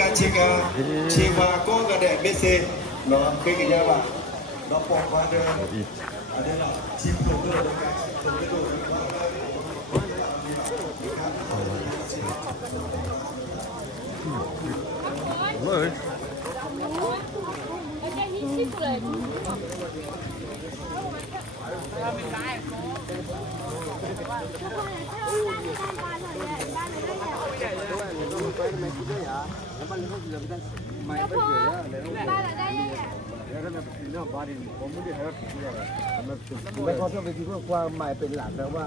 การเชียร์ก็กระเด็นไม่เซ่เนาะเป็นกันยังว่าเราปอกมาเดินอันนี้เราชิมถูกด้วยการชิมถูกด้วยเลย ไม่พอต้องไปคิดว่าความหมายเป็นหลักแล้วว่า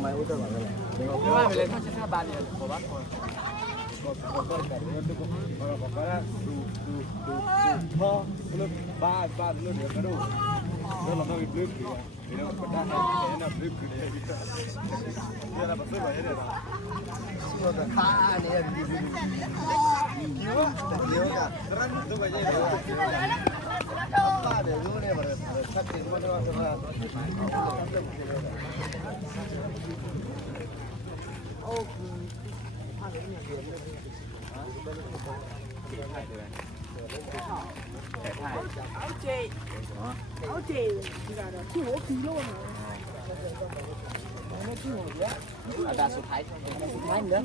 หมายอุตส่าห์อะไรไม่ว่าไปเลยต้องใช้ค่าบาทเนี่ยผมว่าคนก็แต่เรื่องทุกคนเราบอกว่าดูพอเรื่องบ้านเรื่องเดี๋ยวก็ดูแล้วเราต้องไปลึกอยู่เดี๋ยวมันได้เห็นนะลึกอยู่เนี่ยเดี๋ยวเราไปซื้อไว้เนี่ยนะซื้อแต่ค่าเนี่ยคิวกันร้านตู้ไปเนี่ยบ้านเดี๋ยวรู้เนี่ยมันชัดเจนว่าโอ้好这，你看这，听我皮了嘛？我听我的。อาจารย์สุดท้ายเหรอ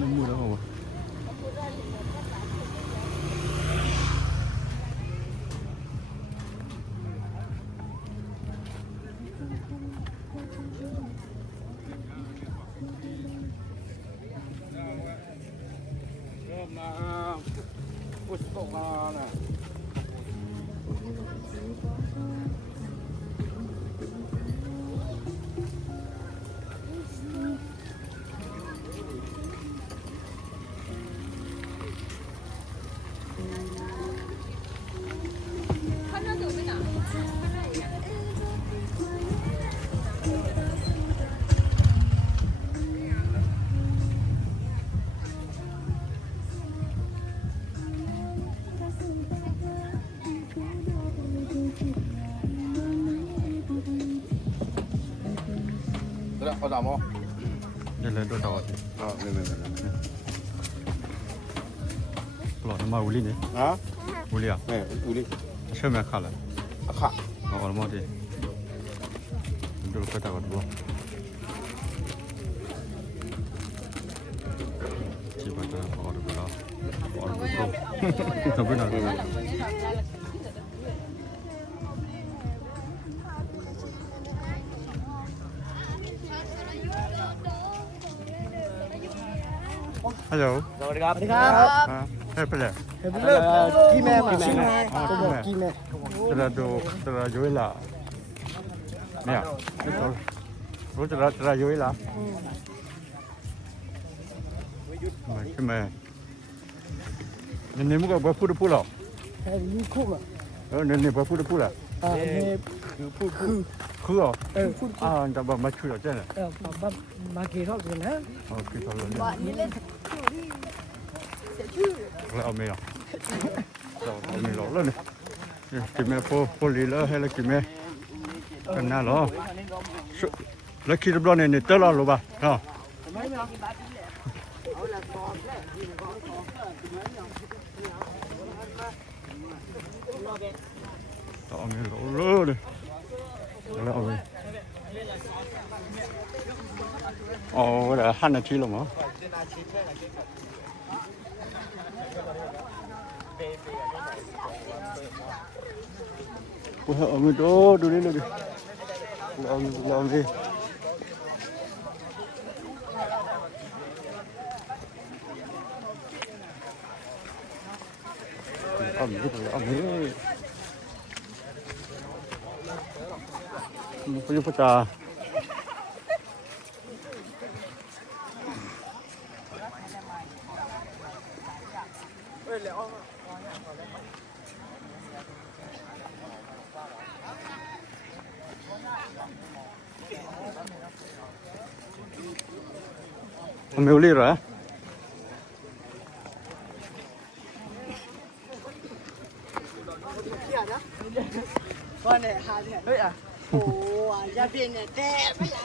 มันมืดแล้วเหรอเริ่มมาพุทธมาน่ะเขาดำมั้ง เดี๋ยวเลยตัวต่อ อ๋อไม่หลอดน้ำมาอุลิเนี่ย ฮะ อุลิอ่ะ ไม่อุลิ เชื่อไหมขาดเลย ค่ะ เอาออกมาดิดูไปตากดูจีบจะออกดูแล้วออกดูทำไปหน่อยฮัลโหล สวัสดีครับ ให้ไปเลย เลิกกี่แม่มากี่แม่ จะย้อยละเนี่ยรู้จะย้อยละใช่ไหมนี่มึงก็ไปพูดหรอ 你哭了？นี่ไปพูดละ 你คือหรอแต่แบบมาช่วยเราเจ้าเนี่ย 把给他给呢？ คือเขาเลย 你那แล้วเอาไม่หรอเอาไม่หรอกแล้วเนี่ยกินแม่พอลีแล้วให้แล้วกินแม่กันน่าหรอแล้วคิดว่าเนี่ยเตลอดหรือเปล่าอ๋อเอาไม่หรอกเลยแล้วเอาไม่ อ๋อเดี๋ยว5 นาทีแล้วมั้งกูเอามือดูดิลองดิเอามือพยุพจาเมลลี่เหรอว่าเนี่ยหาเนี่ยเฮ้ยอ่ะโอ้ยจะเป็นเนี่ยแต่ไม่ใหญ่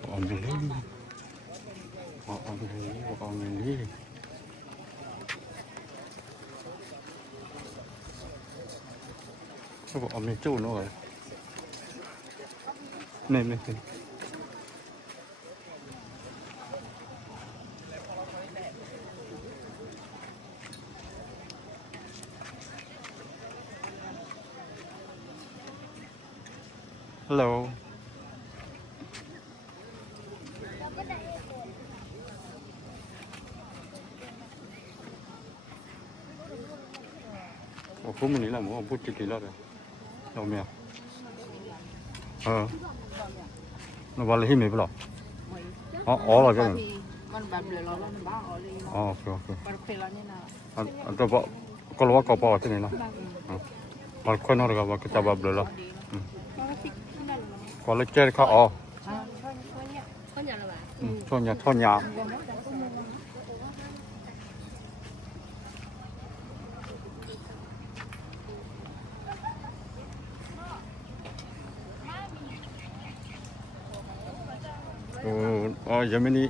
เอาเมลลี่เขาบอกเอาเมจูหน่อยนี่ฮัลโหลโอ้คุ้มนี่แหละมึงพูดกี่รอบเลยเราเมียnó vào lấy mấy bữa rồi chứ conแบบเดี๋ยวเราต้องบ้าอ๋อเลย ok มันเป็นแล้วนี่นะ anh tôi bảo có lo có bao thế này nó mà con nó được vào cái tàu bự rồi có lấy chơi khó cho nhà Germany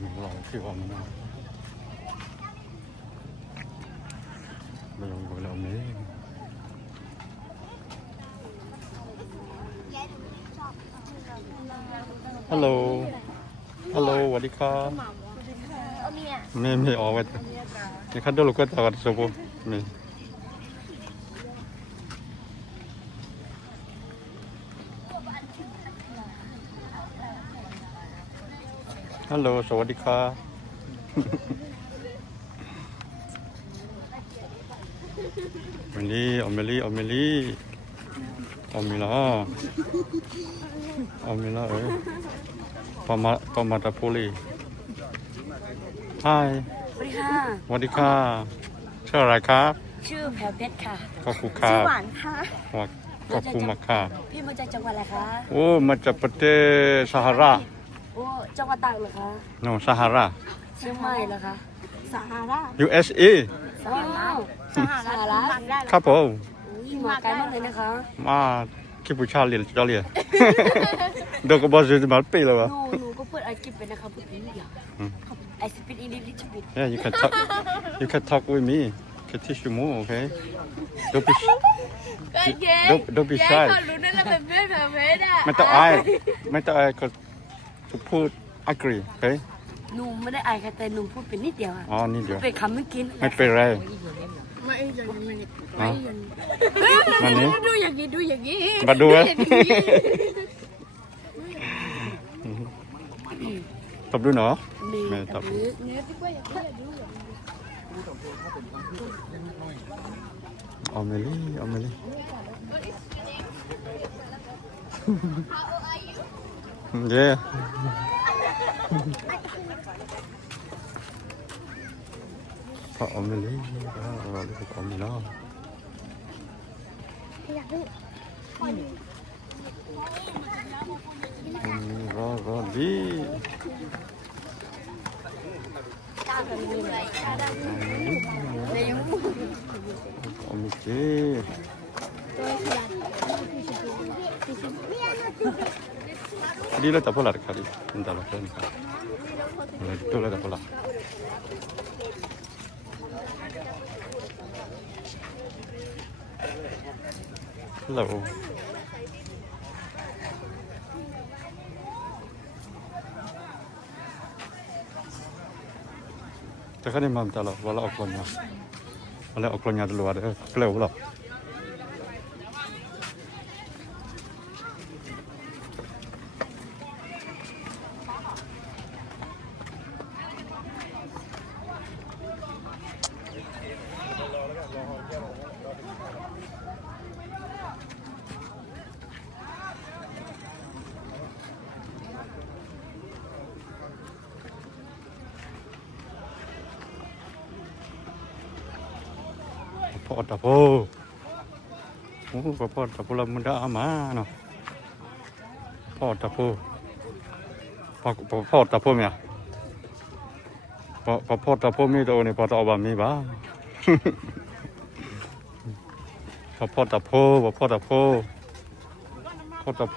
mình lòi kêu ông nó bây giờ gọi là ông ấy hello สวัสดีครับไม่ออกไปนี่คันดูลูกก็ตากันสบู่ไม่ฮัลโหลสวัสดีครับเอมิลี่ปามาตาโพลีฮายสวัสดีค่ะชื่ออะไรครับชื่อแพรเพชรค่ะขอบคุณครับ ชื่อหวานค่ะ ขอบคุณมากค่ะ พี่มาจากจังหวัดอะไรคะ โอ้มาจากประเทศซาฮารา โอ้จังหวัดตากเหรอคะ โนซาฮารา เชียงใหม่เหรอคะสหรา USA สหราสหรา ครับผม มาไกลมากเลยนะคะ มาคิปูชาเรียนจะเรียนเด็กก็บอกจะมาปีแล้ววะ หนูก็เปิดไอจิบเป็นนะคะพูดถึงอย่างไอสปิดอินดิชบิด Yeah, you can talk with me. Can teach you more, okay? Don't be shy. รู้นั่นแหละเป็นเพื่อนแพรเพชรอ่ะ ไม่ต้องอายก็จะพูด agree, okay? หนูไม่ได้ไอค่ะแต่หนูพูดเป็นนิดเดียวค่ะ อ๋อนี่เดียว เป็นคำเมื่อกี้ ไม่เป็นไร ไม่อย่างนี้ มันนี้ ดูอย่างนี้ มาดูนะตบดูเนาะไม่ตบเอาเมลี่เย้ พอเอาไม่เลยเราดูเอาไม่ล้อรอดีเอาไม่เจดีแล้วแต่พอละครับนี่แต่ละคนครับตัวละแต่พอละฮัลโหลแต่ก็ได้มาตลอดว่าเราออกกลอนมาแล้วออกกลอนตลอดเลยเกลียวหรอพอตะโพโอ้พอตะโพเรามันได้มาเนาะพอตะโพพอตะโพเนี่ยพอตะโพมีตัวนี้พอตะอบามีบ้าพอตะโพพอตะโพ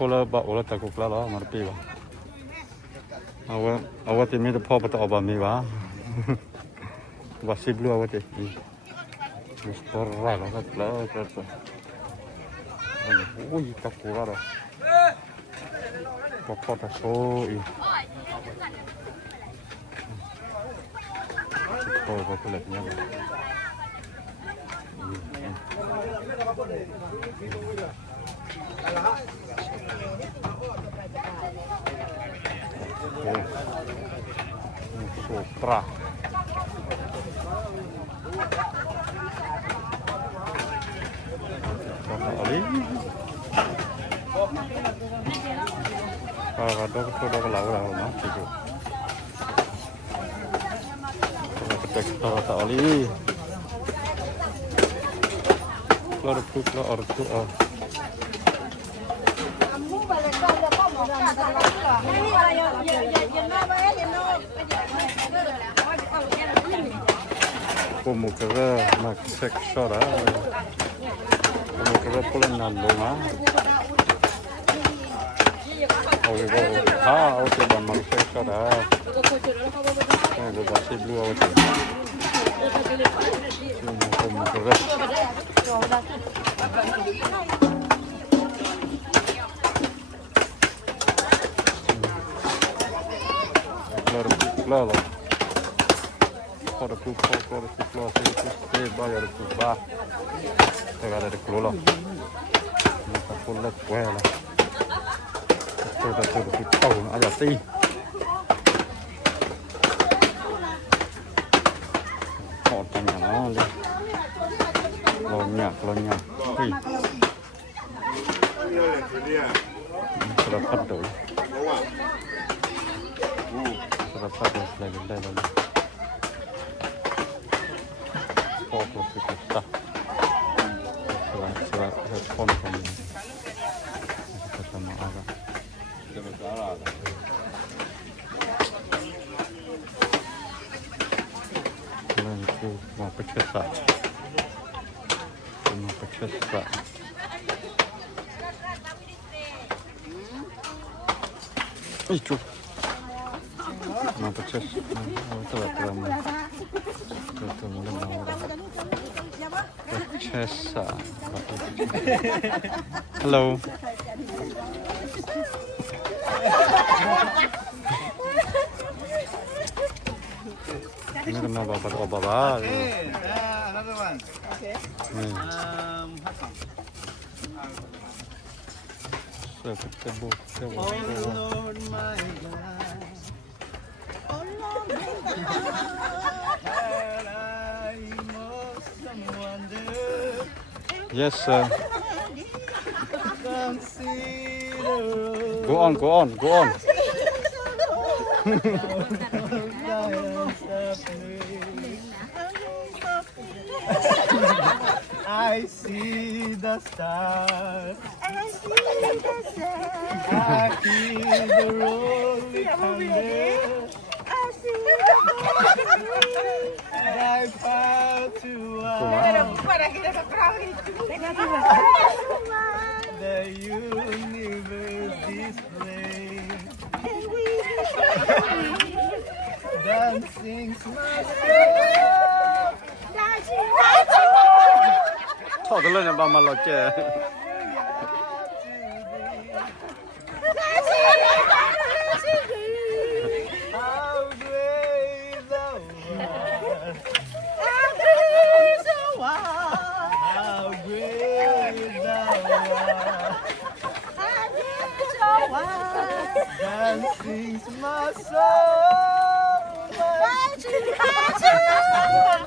แล้วบ้าโอละตะกุกละล้อมาปีบ้าเอาว่าที่มีแต่พอตะอบามีบ้าว่าสิบลัวว่าที่Mustara lah kat. Oh, tak kurang dah. Pokok tak soi. Oh, letnya. Sutra. Ali, kalau ada ke laut mah gitu. Kita tak Ali, keluar tuh keluar tuh. Pemukara mak seksora. Pemukara pulang nandunga. Oh, oke bang mak seksora. Gue pasti blue oke. Pemukara. Claro. Fora tu se bayar tu bah. Tegara de clola. Mata pulla kuela. Toda tu tau aja si. Họ tanya nó. Lonya. Ui. Sudah padu. Sudah padu lagi. Foto kita. Serah respon kami. Kita marah. Kita bersalah. Nanti mau pecah. Itu. Mau pecah. Chesa. Hello. Ini kenapa bapak? Another one. Okay. Hassan. Oh Lord my God. Oh Lord my God. I must wonder. Yes, sir. Consider. Go on. I see the stars. I hear the rolling thunder. I bow to the universe display. Dancing smile. 操的了，你爸妈老姐。 How great thou art. How great thou art. Dancing my soul.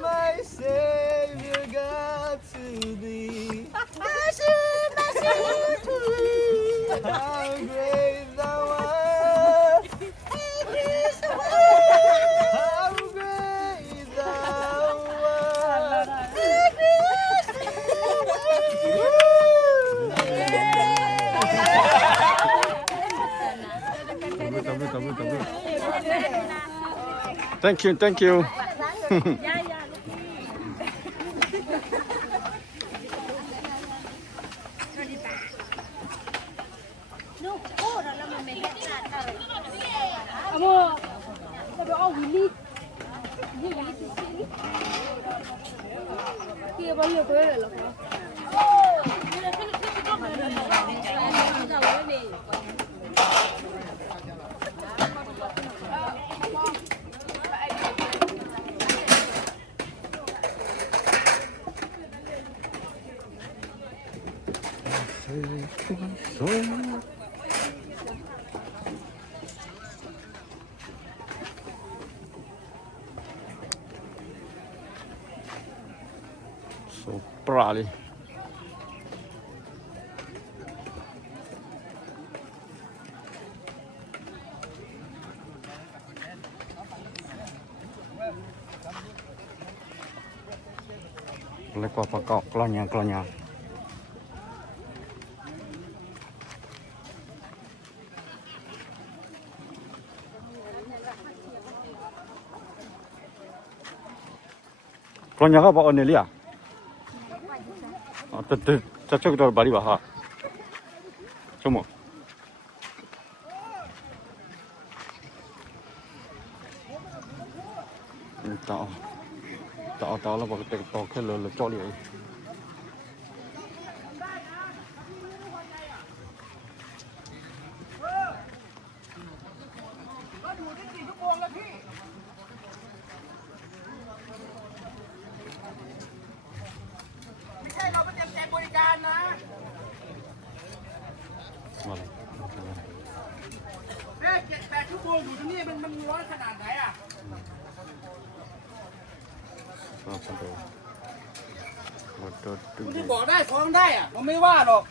My Savior God to thee. How great thou art. How great thou art. Thank you, thank you. Amo, sabi ko, Willie. Willie, kia bao nhiêu tuổi rồi lộc? Soprali. Lekwa pakok klanya. Klanya ka ba onelia? 저쪽으로 말이 와. 좀 tạo là một cái to cái lớn là cho đi.ที่บอกได้ฟ้องได้อะผมไม่ว่าหรอก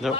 Yep.